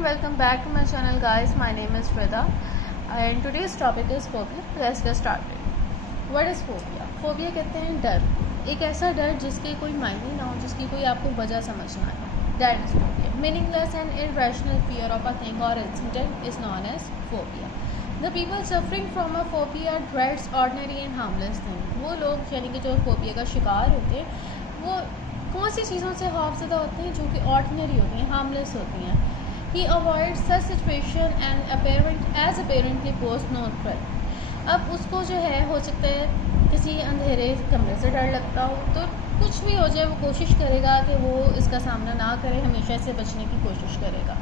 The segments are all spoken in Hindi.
and welcome back to my channel guys. My name is Frida and today's topic is phobia. Let's get started. What is phobia? Phobia कहते हैं डर, एक ऐसा डर जिसके कोई मायने ना हो, जिसकी कोई आपको वजह समझ ना आए. That is phobia. Meaningless and irrational fear of a thing or incident is known as phobia. The people suffering from a phobia dreads ordinary and harmless things. वो लोग यानी कि जो phobia का शिकार होते हैं वो कौन सी चीज़ों से खौफज़दा होते हैं जो कि ऑर्डिनरी होती हैं, हार्मलेस होती हैं. He avoid such situation and apparently post non threat. अब उसको जो है हो सकता है किसी अंधेरे कमरे से डर लगता हो, तो कुछ भी हो जाए वो कोशिश करेगा कि वो इसका सामना ना करे, हमेशा इससे बचने की कोशिश करेगा.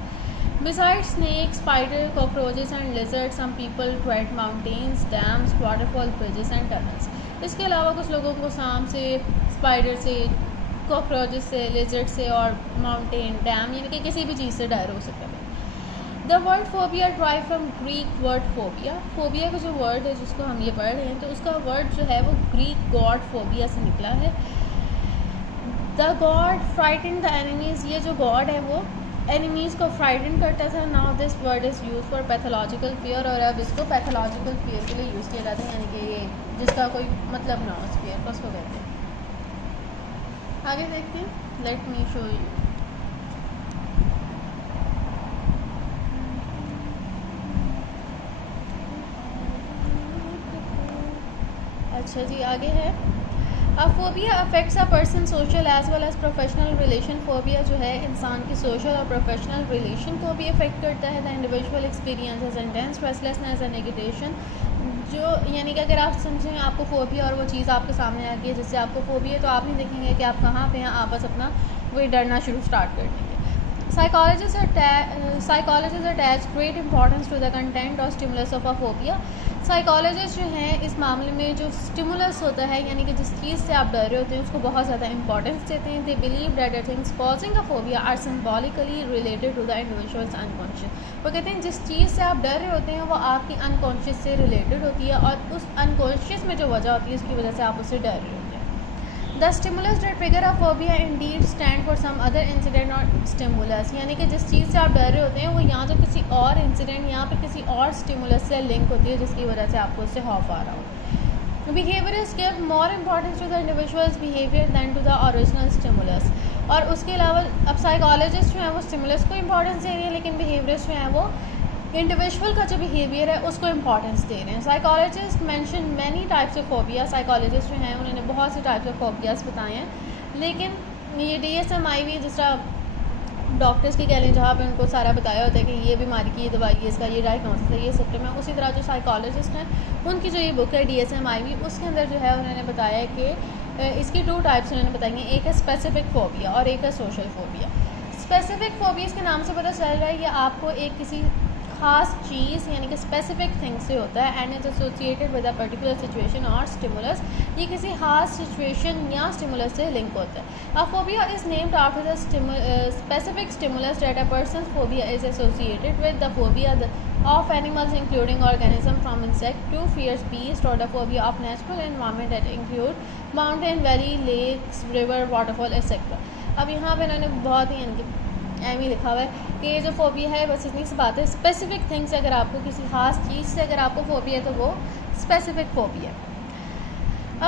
Besides snakes, spiders, cockroaches and lizards, some people dread mountains, dams, waterfall, bridges and tunnels. इसके अलावा कुछ लोगों को सांप से, स्पाइडर से, कॉकरोचेस से, लिजर्ड से और माउंटेन, डैम यानी कि किसी भी चीज़ से डर हो सकता है. The word phobia drive from Greek word phobia. Phobia का जो वर्ड है जिसको हम ये पढ़ रहे हैं, तो उसका वर्ड जो है वो ग्रीक गॉड फोबिया से निकला है. The God frighten the enemies. ये जो गॉड है वो एनिमीज़ को फ्राइटन करता था. Now this word is use for pathological fear, और अब इसको पैथोलॉजिकल फियर के लिए यूज़ किया जाता है, यानी कि ये जिसका कोई मतलब ना हो, उस फियर को उसको कहते हैं. आगे देखते हैं. Let me show you. अच्छा जी, आगे है. A phobia affects a person social as well as professional relation. Phobia जो है इंसान की सोशल और प्रोफेशनल रिलेशन को भी अफेक्ट करता है. The individual experiences intense restlessness and negativation. जो यानी कि अगर आप समझें आपको फोबिया और वो चीज़ आपके सामने आ गई है जिससे आपको फोबिया है, तो आप नहीं देखेंगे कि आप कहाँ पे हैं, आप बस अपना वही डरना शुरू स्टार्ट कर देंगे. Psychologists attach great importance to the content or stimulus of a phobia. Psychologist जो हैं इस मामले में जो स्टिमुलस होता है, यानी कि जिस चीज़ से आप डर रहे होते हैं, उसको बहुत ज़्यादा इंपॉर्टेंस देते हैं. They believe that the things causing a phobia are symbolically related to the individual's unconscious. वो कहते हैं जिस चीज़ से आप डर रहे होते हैं वो आपकी अनकॉन्शियस से रिलेटेड होती है, और उस अनकॉन्शियस में जो वजह होती है उसकी वजह से आप उससे डर रहे होते हैं. The stimulus that trigger a phobia indeed stand for some other incident और स्टिमुलस. यानी कि जिस चीज़ से आप डर रहे होते हैं वो यहाँ तो किसी और इंसिडेंट, यहाँ पे किसी और स्टिमुलस से लिंक होती है जिसकी वजह से आपको उससे खौफ आ रहा हो. Behaviourist give more importance to the individual's behaviour than to the original stimulus. और उसके अलावा अब साइकोलॉजिस्ट जो है वो स्टिमुलस को इंपॉर्टेंस दे रही है, लेकिन बिहेवियरिस्ट जो है वो इंडिविजुअल का जो बिहेवियर है उसको इंपॉर्टेंस दे रहे हैं. Psychologist mention many types of phobia. Psychologist जो हैं उन्होंने बहुत से टाइप्स ऑफ फोबियाज बताए हैं, लेकिन ये DSM-IV जिस तरह डॉक्टर्स की कह लें जहाँ पे उनको सारा बताया होता है कि ये बीमारी की ये दवाई है, इसका ये डायग्नोसिस है, ये सिम्टम है, उसी तरह जो साइकोलॉजिस्ट हैं उनकी जो ये बुक है DSM-IV, उसके अंदर जो है उन्होंने बताया कि इसकी 2 टाइप्स उन्होंने बताई हैं. एक है स्पेसिफिक फोबिया और एक है सोशल फोबिया. स्पेसिफिक फोबिया इसके नाम से पता चल रहा है ये आपको एक किसी ख़ास चीज़ यानी कि स्पेसिफिक थिंग से होता है, and is associated with a particular situation और स्टिमुलस. ये किसी ख़ास सिचुएशन या स्टिमुलस से लिंक होता है. A phobia is named after the specific stimulus that a person phobia is associated with. The phobia of animals including organism from insect to fierce beast, or the phobia of natural environment that include mountain, valley, lakes, river, waterfall etc. अब यहाँ पे इन्होंने बहुत ही यानी कि एम ही लिखा हुआ है कि ये जो फोबिया है बस इतनी सी बात है. स्पेसिफिक थिंग से अगर आपको किसी खास चीज़ से अगर आपको फोबिया है तो वो स्पेसिफिक फोबिया है.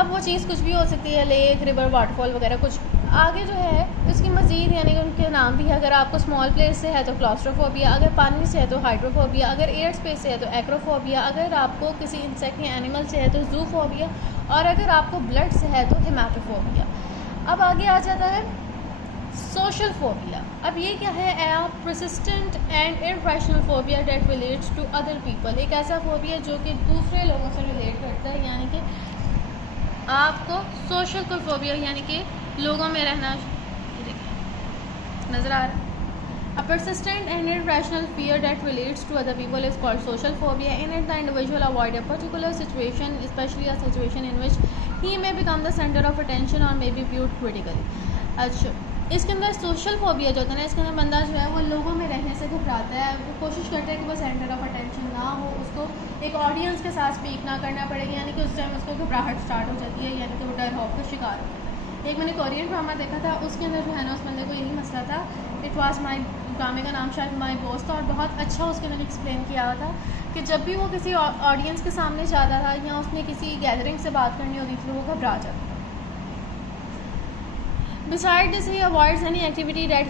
अब वो चीज़ कुछ भी हो सकती है, लेक, रिवर, वाटरफॉल वगैरह कुछ. आगे जो है इसकी मज़ीद यानी कि उनके नाम भी है. अगर आपको स्मॉल प्लेस से है तो क्लॉस्ट्रोफोबिया, अगर पानी से है तो हाइड्रोफोबिया, अगर एयर स्पेस से है तो एक्रोफोबिया, अगर आपको किसी इंसेक्ट या एनिमल से है तो जूफोबिया, और अगर आपको ब्लड से है तो हेमाटोफोबिया. अब आगे आ जाता है सोशल फोबिया. अब ये क्या है? Persistent and irrational phobia that relates to other people. एक ऐसा फोबिया जो कि दूसरे लोगों से रिलेट करता है, यानी कि आपको सोशल कोई फोबिया यानी कि लोगों में रहना नज़र आ रहा है. A persistent and irrational fear that relates to other people is called social phobia. In it, the individual avoid a particular situation, especially a situation in which he may become the center of attention or may be viewed critically. अच्छा, इसके अंदर सोशल फोबिया जो होता है ना, इसके अंदर बंदा जो है वो लोगों में रहने से घबराता है. वो कोशिश करता है कि वो सेंटर ऑफ अटेंशन ना हो, उसको एक ऑडियंस के साथ स्पीक ना करना पड़ेगा, यानी कि उस टाइम उसको घबराहट स्टार्ट हो जाती है, यानी कि वो डर खौफ का शिकार हो जाता है. एक मैंने कोरियन ड्रामा देखा था, उसके अंदर जो है ना उस बंदे को यही मसला था. इट वॉज माई ड्रामे का नाम शायद माई बॉस था, और बहुत अच्छा उसके अंदर एक्सप्लेन किया हुआ था कि जब भी वो किसी ऑडियंस के सामने जाता था या उसने किसी गैदरिंग से बात करनी होती थी तो वो घबरा जाता था। Besides this, he avoids any activity that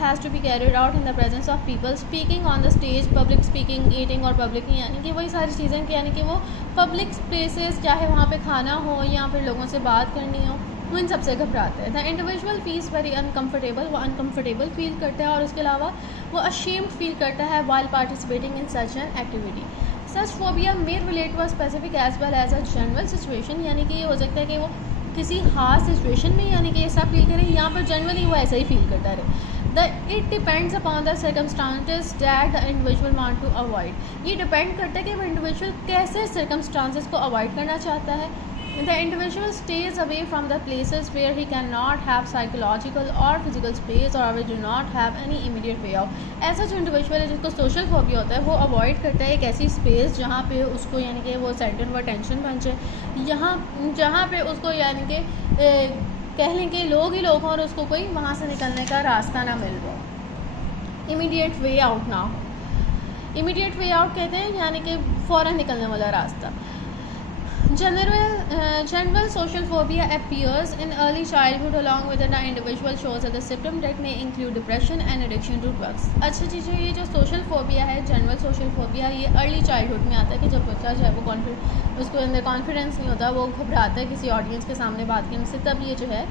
has to be carried out in the presence of people. Speaking on the stage, public speaking, eating और public, यानी कि वही सारी चीज़ें कि यानी कि वो public places, चाहे वहाँ पे खाना हो या फिर लोगों से बात करनी हो, वो इन सबसे घबराते हैं. The individual feels very uncomfortable, वो uncomfortable feel करता है और उसके अलावा वो ashamed feel करता है while participating in such an activity. Such phobia may relate to a specific as well as a general situation, यानी कि ये हो सकता है कि वो किसी खास सिचुएशन में यानी कि ऐसा फील करें, यहाँ पर जनरली वो ऐसा ही फील करता रहे. It depends upon the circumstances that the individual want to avoid. ये डिपेंड करता है कि वो इंडिविजुअल कैसे सर्कमस्टांसेस को अवॉइड करना चाहता है. The individual stays away from the places where he cannot have psychological or physical space or which do not have any immediate way out. ऐसा जो इंडिविजुअल है जिसको सोशल फोबिया होता है वो अवॉइड करता है एक ऐसी स्पेस जहाँ पे उसको यानी कि वो सेंटर ऑफ अटेंशन बन जाए, जहाँ पे उसको यानी कि कह लें कि लोग ही लोग हों और उसको कोई वहाँ से निकलने का रास्ता ना मिल रहा. इमीडिएट वे आउट ना हो. इमीडिएट वे आउट कहते हैं यानी कि फ़ौरन निकलने वाला रास्ता. General social phobia appears in early childhood along with the individual shows as a symptom that may include depression and addiction to drugs. अच्छा चीज़ ये जो social phobia है, general social phobia, ये early childhood में आता है कि जब बच्चा जो है वो उसको अंदर कॉन्फिडेंस नहीं होता, वो घबराता है किसी ऑडियंस के सामने बात करने से, तब ये जो है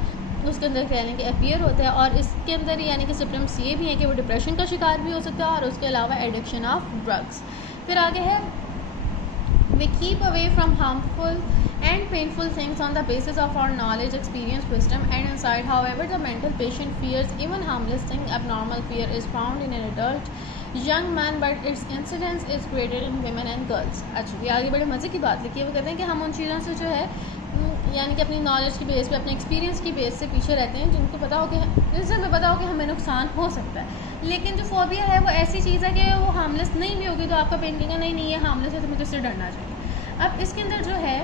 उसके अंदर कहने के अपीयर होता है. और इसके अंदर यानी कि सिम्टम्स ये भी हैं कि वो डिप्रेशन का शिकार भी हो सकता है और उसके अलावा एडिक्शन ऑफ ड्रग्स. फिर आगे है we keep away from harmful and painful things on the basis of our knowledge, experience, wisdom and insight. However, the mental patient fears even harmless thing. Abnormal fear is found in an adult young man, but its incidence is greater in women and girls. अच्छा, ये आगे बड़े मज़े की बात लिखी है. वो कहते हैं कि हम उन चीज़ों से जो है यानी कि अपनी नॉलेज की बेस पे, अपने एक्सपीरियंस की बेस से पीछे रहते हैं जिनको पता हो कि जिनसे हमें पता हो कि हमें नुकसान हो सकता है. लेकिन जो फोबिया है वो ऐसी चीज़ है कि वो हार्मलेस नहीं भी होगी तो आपका पेन कहेगा नहीं नहीं ये हार्मलेस है तो मुझे इससे डरना चाहिए. अब इसके अंदर जो है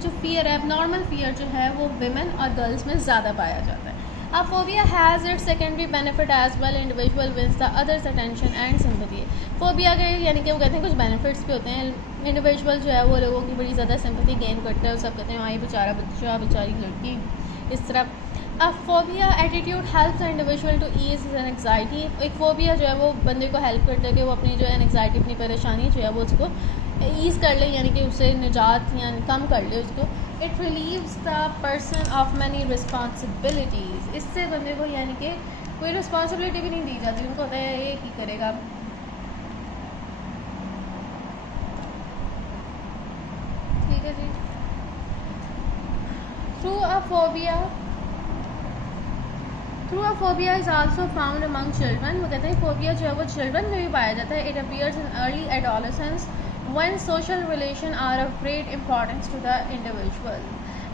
जो फियर है, एबनॉर्मल फियर जो है वो विमेन और गर्ल्स में ज़्यादा पाया जाता है. अब phobia has it secondary benefit as well. Individual wins the others' attention and sympathy. Phobia के यानी कि वो कहते हैं कुछ बेनिफिट्स भी होते हैं. इंडिविजुअल जो है वो लोगों की बड़ी ज़्यादा सिंपैथी गेन करता है. सब कहते हैं ये बेचारा बच्चा, बेचारी लड़की, इस तरह. अब phobia attitude helps the individual to ease his anxiety. एक फोबिया जो है वो बंदे को हेल्प करता है कि वो अपनी जो एंग्जाइटी, अपनी परेशानी जो है वो उसको ईज़ कर ले, यानी कि उससे निजात यानी कम कर ले उसको. It relieves the person of many responsibilities. इससे बंदे को यानी कि कोई रिस्पॉन्सिबिलिटी भी नहीं दी जाती. उनको होता है ये ही करेगा. ठीक है जी. Through a phobia is also found among children. वो कहते हैं फोबिया जो है वो चिल्ड्रन में भी पाया जाता है. It appears in early adolescence when social relation are of great importance to the individual.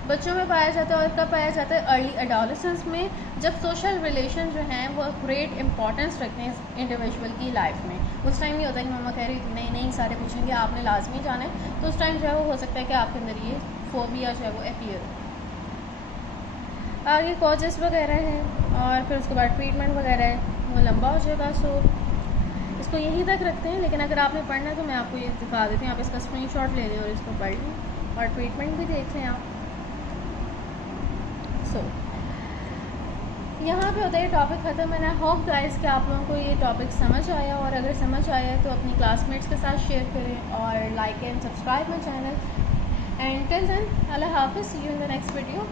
बच्चों में पाया जाता है. और कब पाया जाता है? अर्ली एडोलेसेंस में, जब सोशल रिलेशन जो हैं वो ग्रेट इंपॉर्टेंस रखते हैं इंडिविजुअल की लाइफ में. उस टाइम नहीं होता कि मम्मा कह रही थी नहीं नहीं सारे पूछेंगे आपने लाजमी जाना है, तो उस टाइम जो है वो हो सकता है कि आपके अंदर ये फोबिया जो है वो अपीयर हो. आगे कॉजेस वगैरह हैं और फिर उसके बाद ट्रीटमेंट वगैरह है, वो लंबा हो जाएगा. सो इसको यहीं तक रखते हैं. लेकिन अगर आपने पढ़ना है तो मैं आपको ये दिखा देती हूँ. आप इसका स्क्रीनशॉट ले लें और इसको पढ़ लें और ट्रीटमेंट भी देख लें आप. सो यहाँ पे होता है टॉपिक ख़त्म. मैंने होप गाइस कि आप लोगों को ये टॉपिक समझ आया, और अगर समझ आया तो अपनी क्लासमेट्स के साथ शेयर करें और like and subscribe my channel. And till then अल्लाह हाफिज़. See you in the next video.